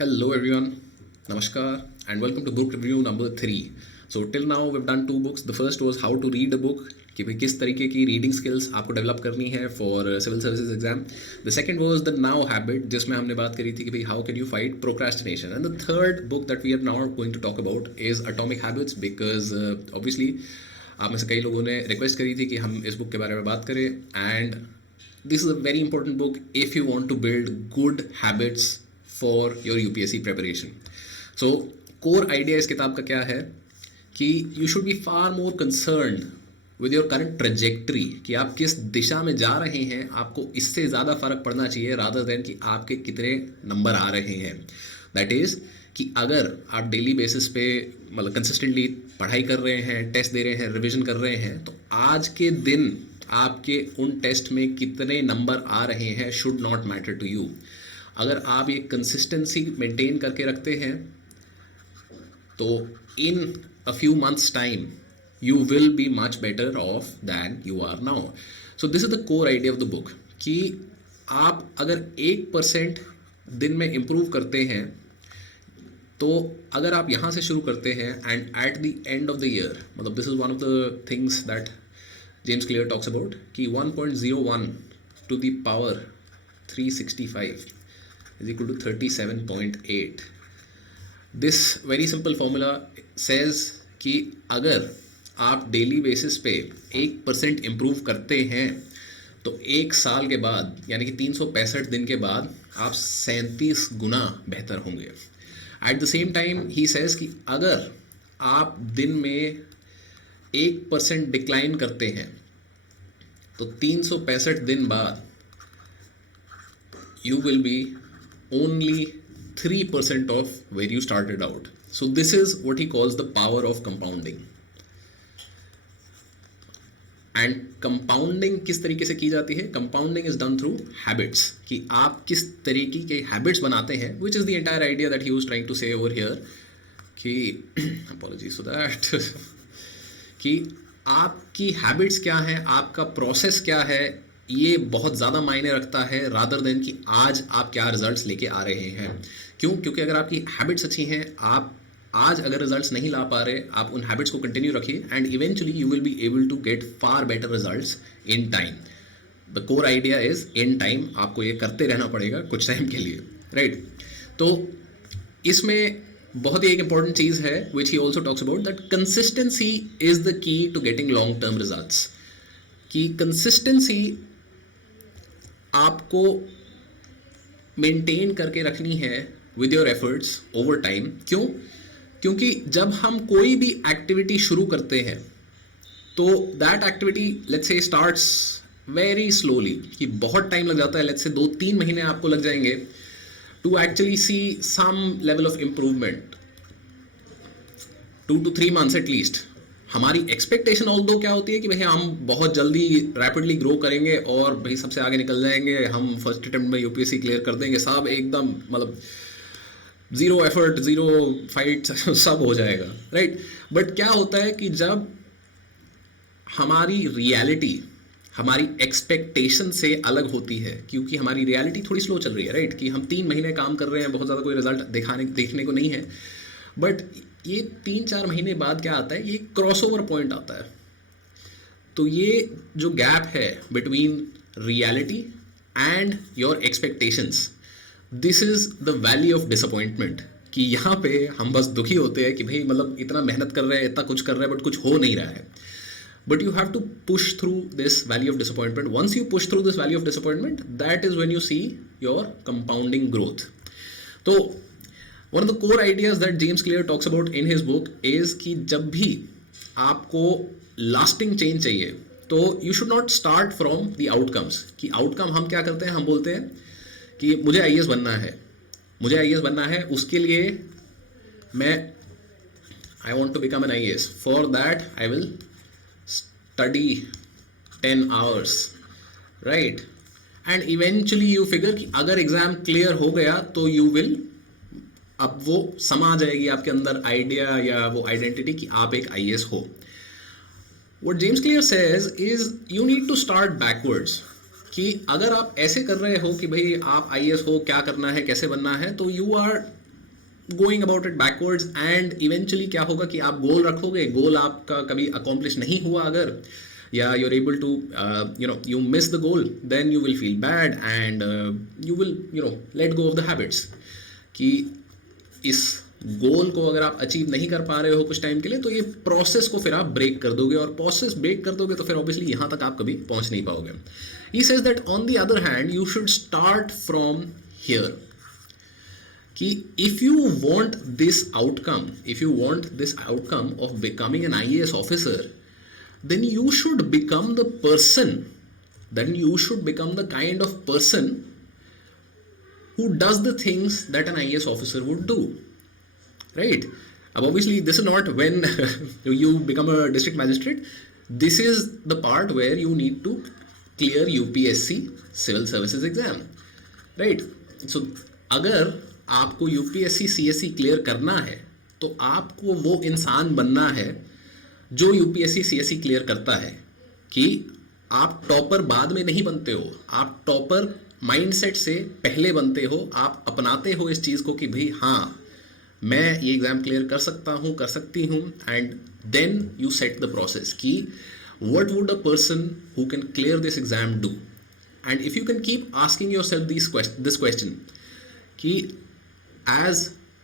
Hello everyone, Namaskar and welcome to book review number 3. So till now we've done two books. The first was how to read a book कि भाई किस तरीके की reading skills आपको develop करनी है for civil services exam. The second was the now habit जिसमें हमने बात करी थी कि भाई how can you fight procrastination. And the third book that we are now going to talk about is atomic habits because obviously आप में से कई लोगों ने रिक्वेस्ट करी थी कि हम इस बुक के बारे में बात करें. And this is a very important book if you want to build good habits for your UPSC preparation. So core idea इस किताब का क्या है कि you should be far more concerned with your current trajectory कि आप किस दिशा में जा रहे हैं. आपको इससे ज़्यादा फ़र्क पड़ना चाहिए रादर देन कि आपके कितने नंबर आ रहे हैं. दैट इज़ कि अगर आप डेली बेसिस पे मतलब कंसिस्टेंटली पढ़ाई कर रहे हैं, टेस्ट दे रहे हैं, रिवीजन कर रहे हैं, तो आज के दिन आपके उन टेस्ट में कितने नंबर आ रहे हैं should not matter to you. अगर आप ये कंसिस्टेंसी मेंटेन करके रखते हैं तो in a few months time you will be much better off than you are now. So this is the core idea of the book कि आप अगर 1% दिन में improve करते हैं तो अगर आप यहाँ से शुरू करते हैं and at the end of the year मतलब this is one of the things that James Clear talks about कि 1.01 to the power 365 is equal to 37.8. This very simple formula says कि अगर आप डेली बेसिस पे 1% improve करते हैं तो एक साल के बाद यानी कि 365 दिन के बाद आप 37 गुना बेहतर होंगे. At the same time he says कि अगर आप दिन में 1% डिक्लाइन करते हैं तो 365 दिन बाद you will be only 3% of where you started out. So this is what he calls the power of compounding. And compounding किस तरीके से की जाती है? Compounding is done through habits कि आप किस तरीके के हैबिट्स बनाते हैं, which is the entire idea that he was trying to say over here कि अपॉलॉजीज फॉर दैट कि आपकी हैबिट्स क्या हैं, आपका प्रोसेस क्या है, ये बहुत ज़्यादा मायने रखता है रादर देन कि आज आप क्या रिजल्ट्स लेके आ रहे हैं. क्यों? क्योंकि अगर आपकी हैबिट्स अच्छी हैं, आप आज अगर रिजल्ट्स नहीं ला पा रहे, आप उन हैबिट्स को कंटिन्यू रखिए and eventually you will be able to get far better results in time. The core idea is in time आपको ये करते रहना पड़ेगा कुछ टाइम के लिए, राइट? तो इसमें बहुत ही एक इंपॉर्टेंट चीज़ है which he also talks about that consistency is the key to getting long term results. कि कंसिस्टेंसी आपको मेंटेन करके रखनी है with your efforts over time. क्यों? क्योंकि जब हम कोई भी एक्टिविटी शुरू करते हैं तो that activity let's say starts very slowly कि बहुत टाइम लग जाता है. लेट्स से 2-3 महीने आपको लग जाएंगे to actually see some level of improvement. 2 to 3 months at least. हमारी एक्सपेक्टेशन ऑल्दो क्या होती है कि भाई हम बहुत जल्दी रैपिडली ग्रो करेंगे और भाई सबसे आगे निकल जाएंगे, हम फर्स्ट अटेम्प्ट में यूपीएससी क्लियर कर देंगे, सब एकदम मतलब ज़ीरो एफर्ट, ज़ीरो फाइट सब हो जाएगा, राइट? बट क्या होता है कि जब हमारी रियलिटी हमारी एक्सपेक्टेशन से अलग होती है, क्योंकि हमारी रियलिटी थोड़ी स्लो चल रही है, राइट? कि हम 3 महीने काम कर रहे हैं, बहुत ज़्यादा कोई रिजल्ट देखने को नहीं है. बट ये 3-4 महीने बाद क्या आता है, ये क्रॉसओवर पॉइंट आता है. तो ये जो गैप है between reality and your expectations, this is the valley of disappointment. कि यहाँ पे हम बस दुखी होते हैं कि भाई मतलब इतना मेहनत कर रहे हैं, इतना कुछ कर रहे हैं, बट कुछ हो नहीं रहा है. But you have to push through this valley of disappointment. Once you push through this valley of disappointment, that is when you see your compounding growth. तो one of the core ideas that James Clear talks about in his book is कि जब भी आपको lasting change चाहिए तो you should not start from the outcomes. कि outcome हम क्या करते हैं, हम बोलते हैं कि मुझे आईएएस बनना है, मुझे आईएएस बनना है, उसके लिए मैं I want to become an IAS. For that I will study 10 hours, right? And eventually you figure कि अगर एग्जाम क्लियर हो गया तो यू विल, अब वो समा जाएगी आपके अंदर आइडिया या वो आइडेंटिटी कि आप एक आईएएस हो. What James Clear says is you need to start backwards. कि अगर आप ऐसे कर रहे हो कि भाई आप आईएएस हो, क्या करना है, कैसे बनना है, तो you are going about it backwards and eventually क्या होगा कि आप गोल रखोगे, गोल आपका कभी अकॉम्प्लिश नहीं हुआ अगर, या you are able to you miss the goal, then you will feel bad and you will let go of the habits. कि इस गोल को अगर आप अचीव नहीं कर पा रहे हो कुछ टाइम के लिए, तो ये प्रोसेस को फिर आप ब्रेक कर दोगे, और प्रोसेस ब्रेक कर दोगे तो फिर ऑब्वियसली यहाँ तक आप कभी पहुँच नहीं पाओगे. He says that on the other hand you should start from here. कि if you want this outcome of becoming an IAS officer, then you should become the kind of person who does the things that an IAS officer would do, right? Obviously this is not when you become a district magistrate. This is the part where you need to clear UPSC civil services exam, right? So अगर आपको UPSC CSE clear करना है तो आपको वो इंसान बनना है जो UPSC CSE क्लियर करता है. कि आप टॉपर बाद में नहीं बनते हो, आप टॉपर माइंडसेट से पहले बनते हो. आप अपनाते हो इस चीज़ को कि भाई हाँ मैं ये एग्ज़ाम क्लियर कर सकता हूँ, कर सकती हूँ, and then you set the process कि what would a person who can clear this exam do. And if you can keep asking yourself this question कि as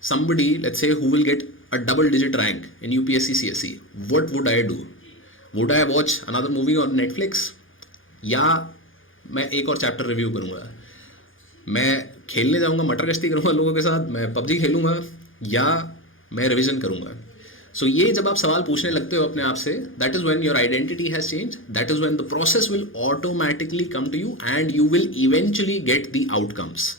somebody, let's say, who will get a double digit rank in UPSC CSE, what would I do? Would I watch another movie on Netflix, या मैं एक और chapter review करूँगा, मैं खेलने जाऊँगा, मटर गश्ती करूँगा लोगों के साथ, मैं PUBG खेलूँगा, या मैं रिविजन करूँगा. सो ये जब आप सवाल पूछने लगते हो अपने आप से, that is when your identity has change, that is when the process will automatically come to you and you will eventually get the outcomes.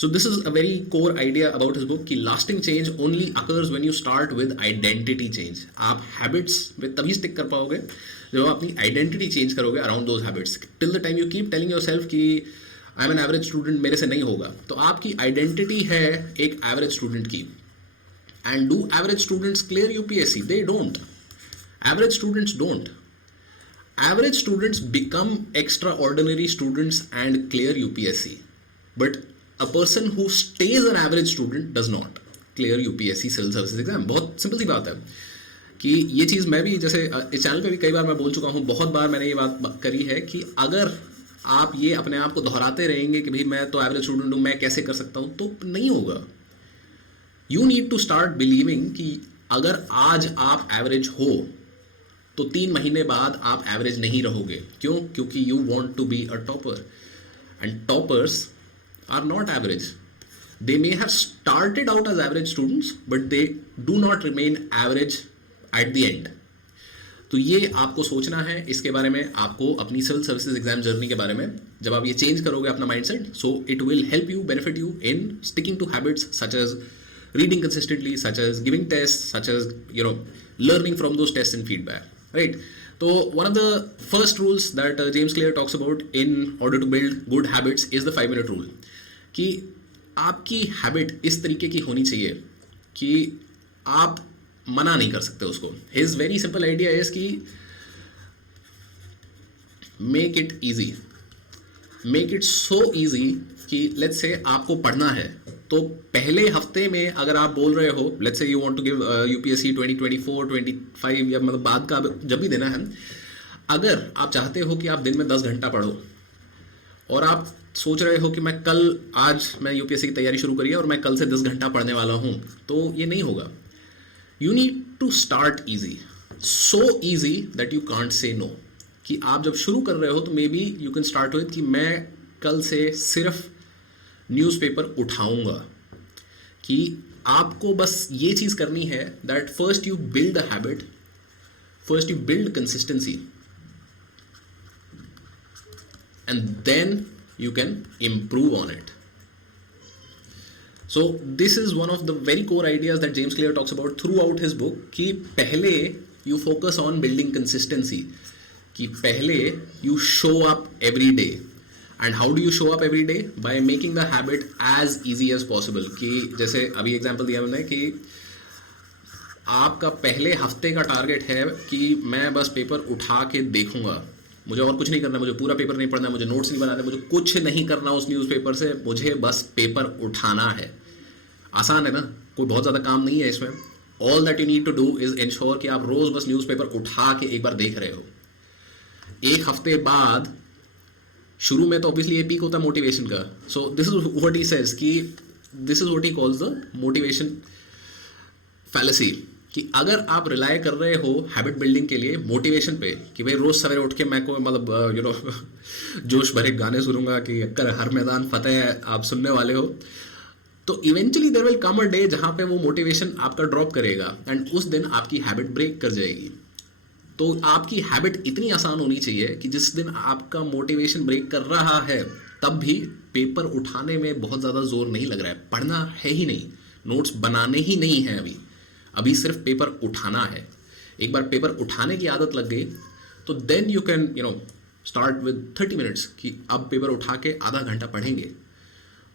So this is a very core idea about his book कि lasting change only occurs when you start with identity change. आप habits में तभी stick कर पाओगे जब आप अपनी identity change करोगे around those habits. Till the time you keep telling yourself कि I am an average student, मेरे से नहीं होगा, तो आपकी identity है एक average student की. And do average students clear UPSC? They don't. Average students don't. Average students become extraordinary students and clear UPSC. But a person who stays an average student does not clear UPSC civil services exam. बहुत simple सी बात है कि ये चीज़ मैं भी जैसे इस channel पे भी कई बार मैं बोल चुका हूँ, बहुत बार मैंने ये बात करी है कि अगर आप ये अपने आप को दोहराते रहेंगे कि भाई मैं तो एवरेज स्टूडेंट हूँ, मैं कैसे कर सकता हूँ, तो नहीं होगा. You need to start believing कि अगर आज आप एवरेज हो तो 3 महीने बाद आप एवरेज नहीं रहोगे. क्यों? क्योंकि you want to be a topper, and toppers are not average. They may have started out as average students, but they do not remain average at the end. तो ये आपको सोचना है इसके बारे में, आपको अपनी सिविल सर्विसेज एग्जाम जर्नी के बारे में. जब आप ये चेंज करोगे अपना mindset, so it will help you, benefit you in sticking to habits such as reading consistently, such as giving tests, such as learning from those tests and feedback, right? So one of the first rules that James Clear talks about in order to build good habits is the 5-minute rule. कि आपकी habit इस तरीके की होनी चाहिए कि आप मना नहीं कर सकते उसको. His very simple idea is कि make it easy, make it so easy कि let's say आपको पढ़ना है तो पहले हफ्ते में अगर आप बोल रहे हो, let's say you want to give UPSC 2024, 25 या मतलब बाद का जब भी देना है, अगर आप चाहते हो कि आप दिन में 10 घंटा पढ़ो और आप सोच रहे हो कि मैं आज मैं UPSC की तैयारी शुरू करी और मैं कल से 10 घंटा पढ़ने वाला हूँ, तो ये नहीं होगा. You need to start easy, so easy that you can't say no. कि आप जब शुरू कर रहे हो तो maybe you can start with कि मैं कल से सिर्फ न्यूज़पेपर उठाऊंगा. कि आपको बस ये चीज़ करनी है that first you build a habit, first you build consistency, and then you can improve on it. So this is one of the very core ideas that James Clear talks about throughout his book कि पहले you focus on building consistency, कि पहले you show up every day. And how do you show up every day? By making the habit as easy as possible. कि जैसे अभी example दिया मैंने कि आपका पहले हफ्ते का टारगेट है कि मैं बस पेपर उठा के देखूंगा, मुझे और कुछ नहीं करना, मुझे पूरा पेपर नहीं पढ़ना, मुझे नोट्स नहीं बनाने, मुझे कुछ नहीं करना उस न्यूज़पेपर से, मुझे बस पेपर उठाना है. आसान है ना? कोई बहुत ज़्यादा काम नहीं है इसमें. All that you need to do is ensure कि आप रोज़ बस न्यूज़पेपर उठा के एक बार देख रहे हो. एक हफ्ते बाद, शुरू में तो ऑब्वियसली ये पीक होता है मोटिवेशन का. So this is what he says कि this is what he calls the motivation fallacy. कि अगर आप रिलाय कर रहे हो हैबिट बिल्डिंग के लिए मोटिवेशन पे कि भाई रोज सवेरे उठ के मैं को मतलब यू नो जोश भरे गाने सुनूंगा कि अक्कर हर मैदान फतेह आप सुनने वाले हो, तो eventually there will come a day जहां पे वो मोटिवेशन आपका ड्रॉप करेगा एंड उस दिन आपकी हैबिट ब्रेक कर जाएगी. तो आपकी हैबिट इतनी आसान होनी चाहिए कि जिस दिन आपका मोटिवेशन ब्रेक कर रहा है तब भी पेपर उठाने में बहुत ज़्यादा जोर नहीं लग रहा है. पढ़ना है ही नहीं, नोट्स बनाने ही नहीं है, अभी सिर्फ पेपर उठाना है. एक बार पेपर उठाने की आदत लग गई तो then you can start with 30 minutes कि अब पेपर उठा के आधा घंटा पढ़ेंगे.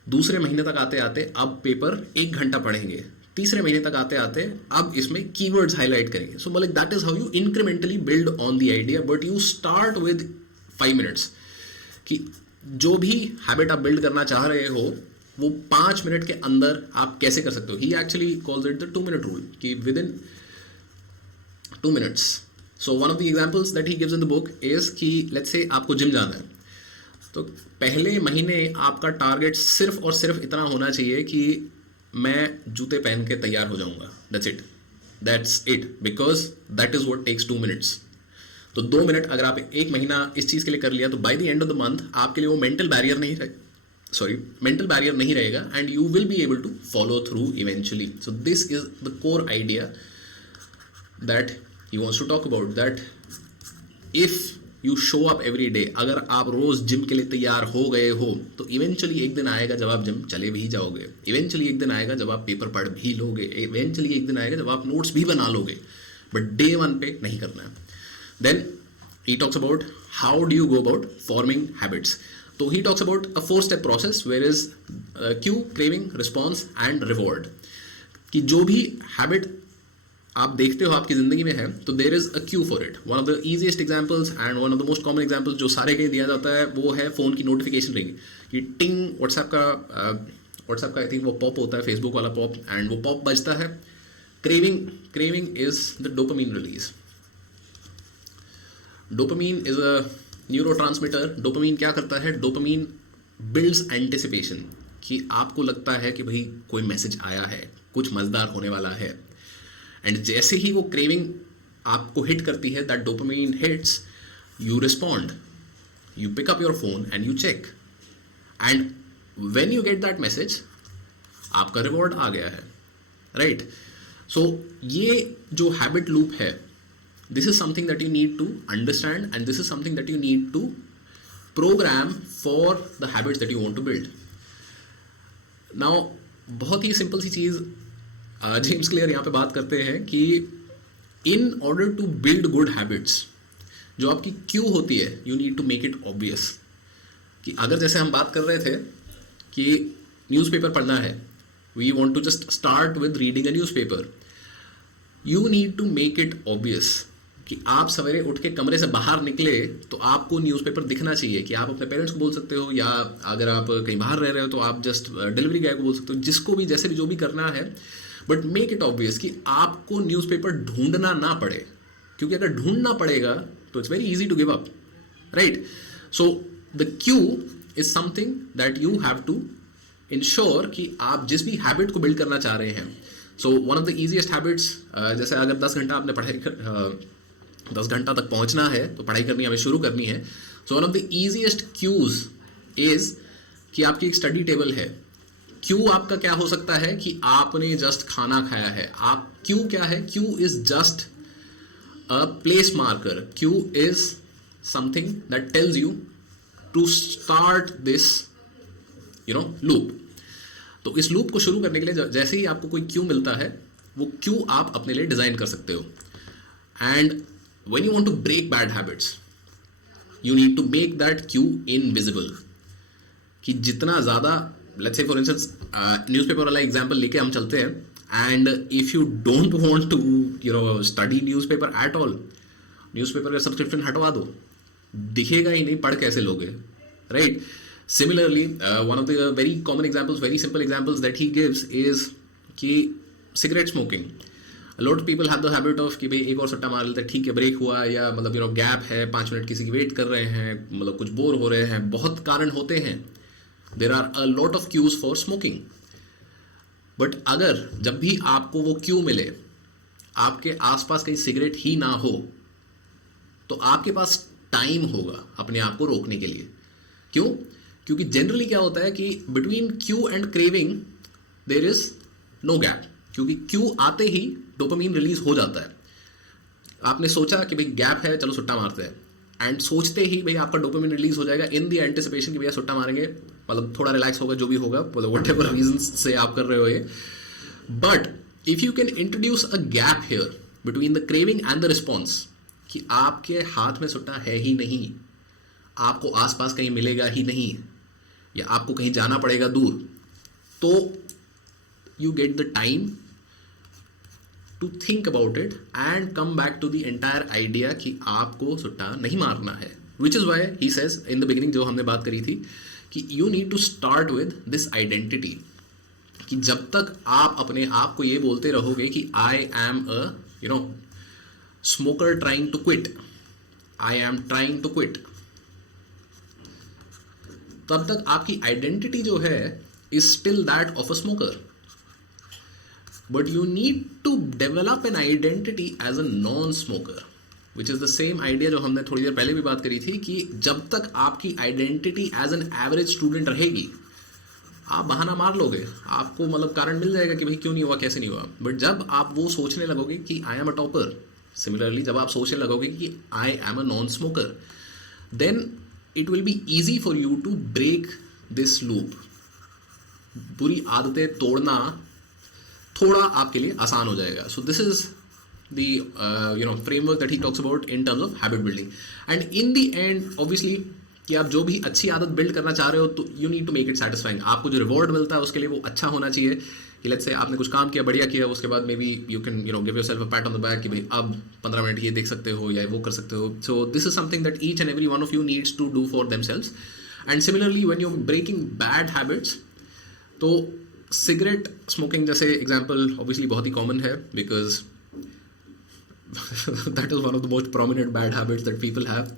दूसरे महीने तक आते आते अब पेपर 1 घंटा पढ़ेंगे. तीसरे महीने तक आते आते अब इसमें कीवर्ड्स हाईलाइट करेंगे. सो मतलब that is how you incrementally build on the idea, but you start with 5 minutes. कि जो भी हैबिट आप बिल्ड करना चाह रहे हो वो 5 मिनट के अंदर आप कैसे कर सकते हो. He actually calls it the 2 minute rule कि within 2 minutes. So one of the examples that he gives in the book is कि लेट्स से आपको जिम जाना है, तो पहले महीने आपका टारगेट सिर्फ और सिर्फ इतना होना चाहिए कि मैं जूते पहन के तैयार हो जाऊंगा. That's it because that is what takes 2 minutes. तो 2 मिनट अगर आप एक महीना इस चीज़ के लिए कर लिया तो by the end of the month आपके लिए वो मेंटल बैरियर नहीं रहेगा and you will be able to follow through eventually. So this is the core idea that he wants to talk about, that if you show up every day, अगर आप रोज gym के लिए तैयार हो गए हो तो इवेंचुअली एक दिन आएगा जब आप जिम चले भी जाओगे. इवेंचुअली एक दिन आएगा जब आप पेपर पढ़ भी लोगे. इवेंचुअली एक दिन आएगा जब आप नोट्स भी बना लोगे. बट डे 1 पे नहीं करना है. Then he talks about how do you go about forming habits. तो he talks about a 4-step process where is cue, craving, response and reward. कि जो भी हैबिट आप देखते हो आपकी जिंदगी में है तो there is a Q for it. One of the easiest examples and one of the most common examples जो सारे कहीं दिया जाता है वो है फ़ोन की नोटिफिकेशन रिंग. कि टिंग, व्हाट्सएप का आई थिंक वो पॉप होता है, फेसबुक वाला पॉप, एंड वो पॉप बजता है. Craving is the dopamine release. Dopamine is a neurotransmitter. Dopamine क्या करता है? Dopamine builds anticipation. कि आपको लगता है कि भाई कोई मैसेज आया है, कुछ मज़ेदार होने वाला है, एंड जैसे ही वो क्रेविंग आपको हिट करती है, that dopamine hits, you respond, you pick up your phone and you check, and when you get that message आपका रिवॉर्ड आ गया है, राइट. सो ये जो हैबिट लूप है, this is something that you need to understand and this is something that you need to program for the habits that you want to build. Now बहुत ही simple सी चीज़ James clear यहाँ पे बात करते हैं कि in order to build good habits, जो आपकी क्यू होती है, you need to make it obvious. कि अगर जैसे हम बात कर रहे थे कि न्यूज़पेपर पढ़ना है, we want to just start with reading a newspaper. You need to make it obvious कि आप सवेरे उठ के कमरे से बाहर निकले तो आपको न्यूज़पेपर दिखना चाहिए. कि आप अपने पेरेंट्स को बोल सकते हो, या अगर आप कहीं बाहर रह रहे हो तो आप जस्ट डिलीवरी गाय को बोल सकते हो, जिसको भी जैसे भी जो भी करना है, बट मेक इट ऑब्वियस कि आपको न्यूज़पेपर ढूंढना ना पड़े. क्योंकि अगर ढूंढना पड़ेगा तो it's very easy to give up, right. So the cue is something that you have to ensure कि आप जिस भी हैबिट को बिल्ड करना चाह रहे हैं. सो one of the easiest habits, जैसे अगर 10 घंटा आपने पढ़ाई 10 घंटा तक पहुंचना है तो पढ़ाई करनी हमें शुरू करनी है. So one of the easiest cues is कि आपकी एक स्टडी टेबल है. क्यू आपका क्या हो सकता है कि आपने जस्ट खाना खाया है. आप क्यू क्या है? Cue is just a place marker. Cue is something that tells you to start this loop. तो इस लूप को शुरू करने के लिए जैसे ही आपको कोई क्यू मिलता है, वो क्यू आप अपने लिए डिजाइन कर सकते हो. And when you want to break bad habits, you need to make that cue invisible. कि जितना ज़्यादा, let's say for instance newspaper वाला एग्जाम्पल लेके हम चलते हैं, and if you don't want to study newspaper at all, newspaper का subscription हटवा दो, दिखेगा ही नहीं, पढ़ कैसे लोगे, right? Similarly, one of the very common examples, very simple examples that he gives is कि cigarette smoking, lot of people have the habit of कि भाई एक और सट्टा मार लेते हैं, ठीक है ब्रेक हुआ, या मतलब गैप है, 5 मिनट किसी की वेट कर रहे हैं, मतलब कुछ बोर हो रहे हैं, बहुत कारण होते हैं. There are a lot of cues for smoking. But अगर जब भी आपको वो क्यू मिले, आपके आसपास कहीं सिगरेट ही ना हो, तो आपके पास टाइम होगा अपने आप को रोकने के लिए. क्यों? क्योंकि जनरली क्या होता है कि between cue and craving there is no gap. क्योंकि क्यू आते ही डोपामीन रिलीज हो जाता है. आपने सोचा कि भाई गैप है, चलो सुट्टा मारते हैं, एंड सोचते ही भाई आपका डोपामीन रिलीज हो जाएगा इन द एंटिसिपेशन कि भैया सुट्टा मारेंगे, मतलब थोड़ा रिलैक्स होगा, जो भी होगा, मतलब वट एवर रीजन से आप कर रहे हो ये. But if you can introduce a gap here between the craving and the response, कि आपके हाथ में सुट्टा है ही नहीं, आपको आसपास कहीं मिलेगा ही नहीं, या आपको कहीं जाना पड़ेगा दूर, तो you get the time to think about it and come back to the entire idea कि आपको सुट्टा नहीं मारना है. Which is why he says in the beginning, जो हमने बात करी थी, कि you need to start with this identity, कि जब तक आप अपने आप को ये बोलते रहोगे कि I am a smoker trying to quit, I am trying to quit, तब तक आपकी आइडेंटिटी जो है is still that of a smoker. But you need to develop an identity as a non-smoker, which is the same idea जो हमने थोड़ी देर पहले भी बात करी थी, कि जब तक आपकी identity as an average student रहेगी, आप बहाना मार लोगे, आपको मतलब कारण मिल जाएगा कि भाई क्यों नहीं हुआ, कैसे नहीं हुआ. बट जब आप वो सोचने लगोगे कि I am a topper, similarly जब आप सोचने लगोगे कि I am a non smoker, then it will be easy for you to break this loop. बुरी आदतें तोड़ना थोड़ा आपके लिए आसान हो जाएगा. So this is the framework that he talks about in terms of habit building. And in the end obviously कि आप जो भी अच्छी आदत बिल्ड करना चाह रहे हो, तो you need to make it satisfying. आपको जो रिवॉर्ड मिलता है उसके लिए वो अच्छा होना चाहिए. कि लेट्स से आपने कुछ काम किया, बढ़िया किया, उसके बाद may be you can give yourself a PAT on the back कि भाई अब 15 मिनट ये देख सकते हो या वो कर सकते हो. So this is something that each and every one of you needs to do for themselves. And similarly when you are breaking bad habits, तो सिगरेट स्मोकिंग जैसे एग्जाम्पल ऑब्वियसली बहुत ही कॉमन है, because that is one of the most prominent bad habits that people have.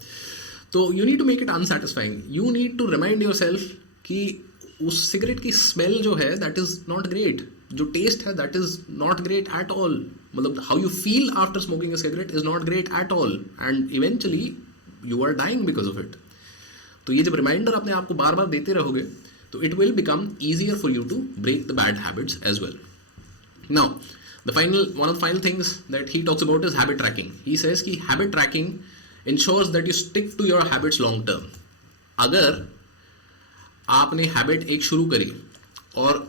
तो you need to make it unsatisfying. You need to remind yourself कि उस cigarette की smell जो है दैट इज नॉट ग्रेट, जो taste है that is not great at all. मतलब how you feel after smoking a cigarette is not great at all, and eventually you are dying because of it. तो ये जब reminder अपने आप को बार बार देते रहोगे, so it will become easier for you to break the bad habits as well. Now, one of the final things that he talks about is habit tracking. He says कि habit tracking ensures that you stick to your habits long term. अगर आपने habit एक शुरू करी और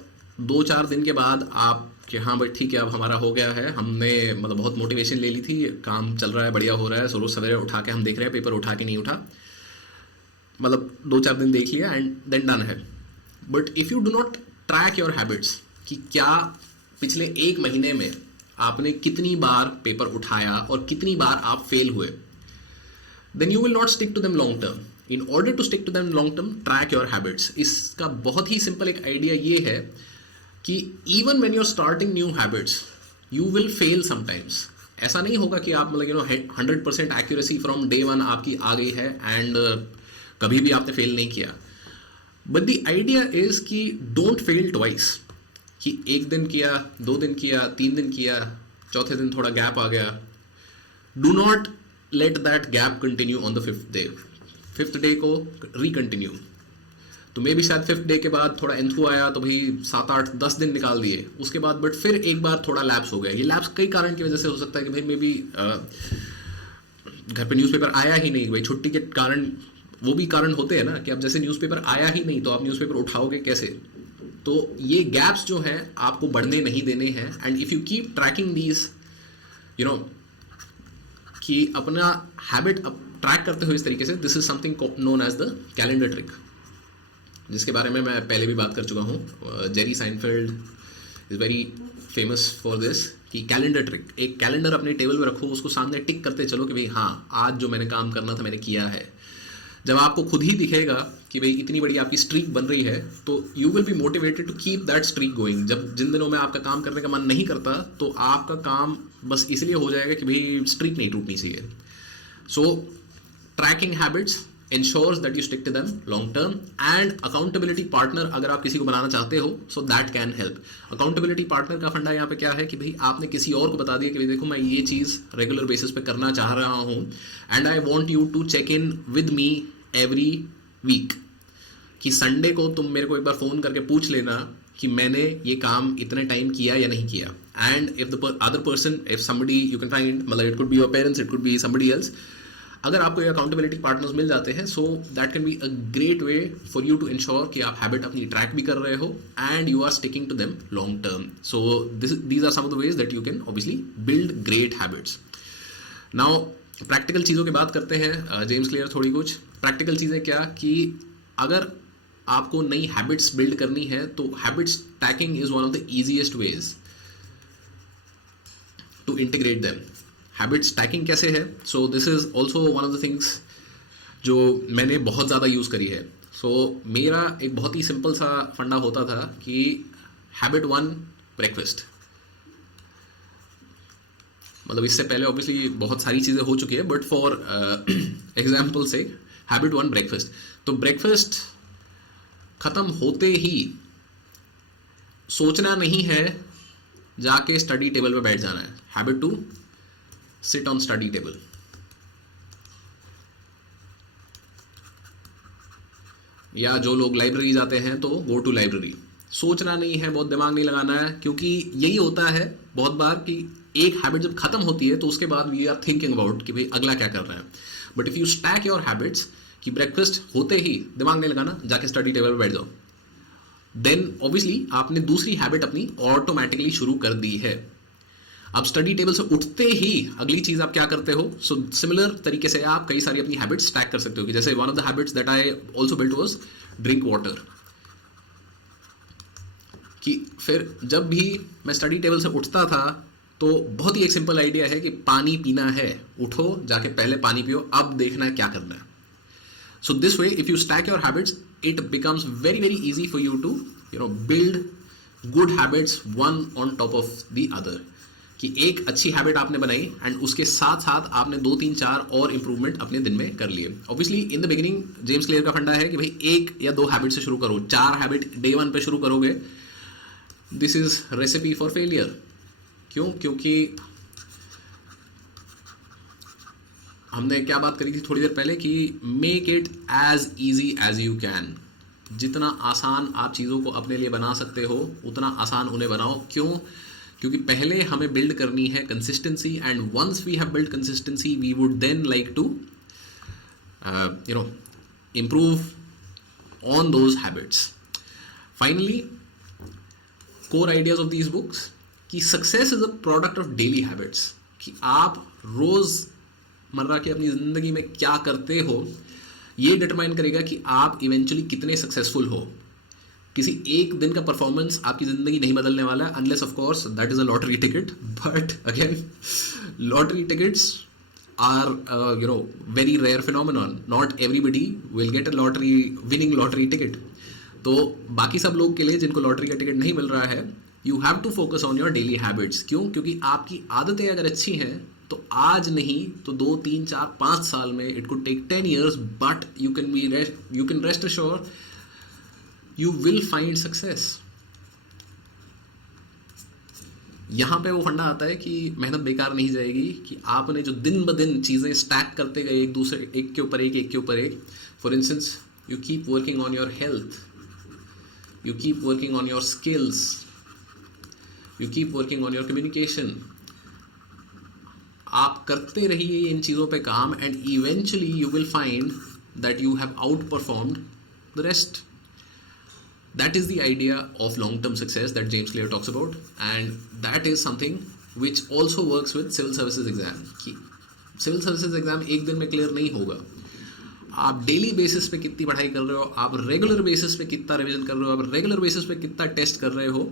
2-4 दिन के बाद आप कि हाँ भाई ठीक है अब हमारा हो गया है, हमने मतलब बहुत मोटिवेशन ले ली थी, काम चल रहा है, बढ़िया हो रहा है, रोज सवेरे उठा के हम देख रहे हैं पेपर उठा के नहीं उठा, मतलब 2-4 दिन देख लिया एंड देन डन है. But if you do not track your habits, कि क्या पिछले 1 महीने में आपने कितनी बार पेपर उठाया और कितनी बार आप फेल हुए, then you will not stick to them long term. In order to stick to them long term, track your habits. इसका बहुत ही सिंपल एक आइडिया ये है कि even when you are starting new habits, you will fail sometimes. ऐसा नहीं होगा कि आप मतलब 100% एक्यूरेसी फ्रॉम डे 1 आपकी आ गई है एंड कभी भी आपने फेल नहीं किया. बट द आइडिया इज कि डोंट फेल ट्वाइस, कि 1 दिन किया, 2 दिन किया, 3 दिन किया, चौथे दिन थोड़ा गैप आ गया. Do not let that gap continue on the 5th day. 5th day को रिकंटिन्यू. तो मे भी शायद 5th डे के बाद थोड़ा एंथ्रू आया तो भाई 7-8-10 दिन निकाल दिए, उसके बाद बट फिर एक बार थोड़ा लैप्स हो गया. ये लैप्स कई कारण की वजह से हो सकता है कि भाई मे बी घर पे न्यूज़पेपर आया ही नहीं, भाई छुट्टी के कारण, वो भी कारण होते हैं ना कि अब जैसे न्यूज़पेपर आया ही नहीं तो आप न्यूज़पेपर उठाओगे कैसे. तो ये गैप्स जो हैं आपको बढ़ने नहीं देने हैं. And if you keep tracking these कि अपना हैबिट ट्रैक करते हो इस तरीके से, this is something known as the calendar trick, जिसके बारे में मैं पहले भी बात कर चुका हूँ. Jerry Seinfeld is very famous for this, कि कैलेंडर ट्रिक. एक कैलेंडर अपने टेबल पे रखो, उसको सामने टिक करते चलो कि भाई हाँ आज जो मैंने काम करना था मैंने किया है. जब आपको खुद ही दिखेगा कि भाई इतनी बड़ी आपकी स्ट्रीक बन रही है, तो you will be motivated to keep that streak going. जब जिन दिनों में आपका काम करने का मन नहीं करता, तो आपका काम बस इसलिए हो जाएगा कि भाई स्ट्रीक नहीं टूटनी चाहिए. So tracking habits ensures that you stick to them long term, and accountability partner अगर आप किसी को बनाना चाहते हो, so that can help. accountability partner का फंडा यहाँ पे क्या है कि भाई आपने किसी और को बता दिया कि भाई देखो मैं ये चीज़ रेगुलर बेसिस पे करना चाह रहा हूँ, and I want you to check in with me every week, कि संडे को तुम मेरे को एक बार फ़ोन करके पूछ लेना कि मैंने ये काम इतने टाइम किया या नहीं किया. And if the other person, if somebody you can find, मतलब it could be your parents, it could be somebody else, अगर आपको ये अकाउंटेबिलिटी पार्टनर्स मिल जाते हैं, so that can be a great way for you to ensure कि आप habit अपनी ट्रैक भी कर रहे हो and you are sticking to them long term. So these are some of the ways that you can obviously build great habits. Now practical चीज़ों की बात करते हैं. जेम्स क्लियर थोड़ी कुछ प्रैक्टिकल चीज़ें क्या, कि अगर आपको नई हैबिट्स बिल्ड करनी है तो habits stacking is one of the easiest ways to integrate them. Habits stacking कैसे है? So this is also one of the things जो मैंने बहुत ज़्यादा यूज़ करी है. सो मेरा एक बहुत ही सिंपल सा फंडा होता था कि हैबिट 1 ब्रेकफास्ट. मतलब इससे पहले ऑब्वियसली बहुत सारी चीज़ें हो चुकी है, बट फॉर एग्जाम्पल से हैबिट 1 ब्रेकफास्ट. तो ब्रेकफास्ट ख़त्म होते ही सोचना नहीं है, जाके स्टडी टेबल पे बैठ जाना है. Habit 2 sit on study table. या जो लोग लाइब्रेरी जाते हैं तो गो टू लाइब्रेरी. सोचना नहीं है, बहुत दिमाग नहीं लगाना है, क्योंकि यही होता है बहुत बार कि एक हैबिट जब खत्म होती है तो उसके बाद वी आर थिंकिंग अबाउट कि भाई अगला क्या कर रहे हैं. But if you stack your habits कि ब्रेकफास्ट होते ही दिमाग नहीं लगाना, जाके स्टडी टेबल पर बैठ जाओ, देन ऑब्वियसली आपने दूसरी हैबिट अपनी ऑटोमेटिकली शुरू कर दी है. अब स्टडी टेबल से उठते ही अगली चीज आप क्या करते हो? सो सिमिलर तरीके से आप कई सारी अपनी हैबिट्स स्टैक कर सकते हो. कि जैसे one of the habits that I also built was drink water. कि फिर जब भी मैं स्टडी टेबल से उठता था तो बहुत ही एक सिंपल आइडिया है कि पानी पीना है, उठो जाके पहले पानी पियो, अब देखना है क्या करना है. So this way if you stack your habits, it becomes very very easy for you to build good habits one on top of the other. कि एक अच्छी हैबिट आपने बनाई एंड उसके साथ साथ आपने 2 3 4 और इंप्रूवमेंट अपने दिन में कर लिए. Obviously in the beginning James clear का फंडा है कि भाई 1 या 2 हैबिट से शुरू करो. 4 हैबिट डे 1 पे शुरू करोगे, this is recipe for failure. क्यों? क्योंकि हमने क्या बात करी थी थोड़ी देर पहले कि make it as easy as you can. जितना आसान आप चीज़ों को अपने लिए बना सकते हो उतना आसान उन्हें बनाओ. क्यों? क्योंकि पहले हमें बिल्ड करनी है consistency, and once we have build consistency we would then like to improve on those habits. Finally, core ideas of these books कि success is a product of daily habits. कि आप रोज मर्रा की अपनी जिंदगी में क्या करते हो ये डिटरमाइन करेगा कि आप इवेंचुअली कितने सक्सेसफुल हो. किसी एक दिन का परफॉर्मेंस आपकी ज़िंदगी नहीं बदलने वाला है, unless of course that is a lottery ticket. But again lottery tickets are very rare phenomenon. Not everybody will get a winning lottery ticket. तो बाकी सब लोग के लिए जिनको लॉटरी का टिकट नहीं मिल रहा है, you have to focus on your daily habits. क्यों? क्योंकि आपकी आदतें अगर अच्छी हैं तो आज नहीं तो 2 3 4 5 साल में, it could take 10 years, but you can rest assure you will find success. यहाँ पे वो फंडा आता है कि मेहनत बेकार नहीं जाएगी. कि आपने जो दिन ब दिन चीज़ें स्टैक करते गए एक के ऊपर एक. For instance, you keep working on your health, you keep working on your skills, you keep working on your communication. आप करते रहिए इन चीज़ों पे काम, and eventually you will find that you have out performed the rest. That is the idea of long-term success that James Clear talks about, and that is something which also works with civil services exam. कि civil services exam एक दिन में clear नहीं होगा. आप daily basis पे कितनी पढ़ाई कर रहे हो, आप रेगुलर बेसिस पे कितना रिवीजन कर रहे हो, आप रेगुलर बेसिस पे कितना टेस्ट कर रहे हो,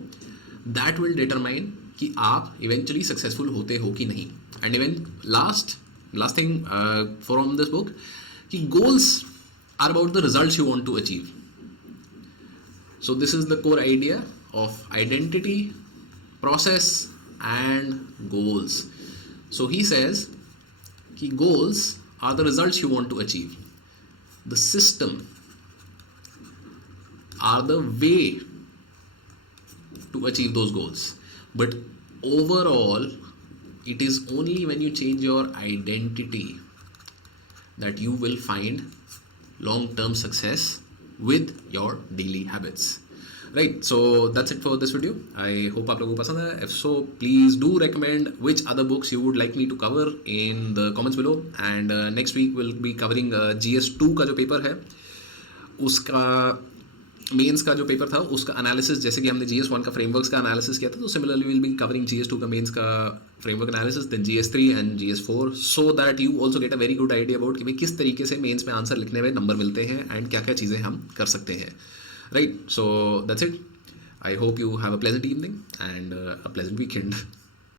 दैट विल डिटरमाइन कि आप इवेंचुअली सक्सेसफुल होते हो कि नहीं. And even last thing from this book कि goals are about the results you want to achieve. So this is the core idea of identity, process and goals. So he says कि goals are the results you want to achieve. The system are the way to achieve those goals. But overall, it is only when you change your identity that you will find long-term success with your daily habits. Right, so that's it for this video. I hope आप लोगों को पसंद है. If so, please do recommend which other books you would like me to cover in the comments below. And next week we'll be covering GS2 का जो paper है, उसका mains का जो पेपर था उसका एनालिसिस. जैसे कि हमने GS1 का फ्रेमवर्क्स का एनालिसिस किया था, तो similarly will be covering GS2 का मेंस का framework analysis, then GS3 and GS4, so that you also get a very good idea about कि भाई किस तरीके से मेंस में आंसर लिखने में नंबर मिलते हैं एंड क्या क्या चीज़ें हम कर सकते हैं. Right, so that's it. I hope you have a pleasant evening and a pleasant weekend.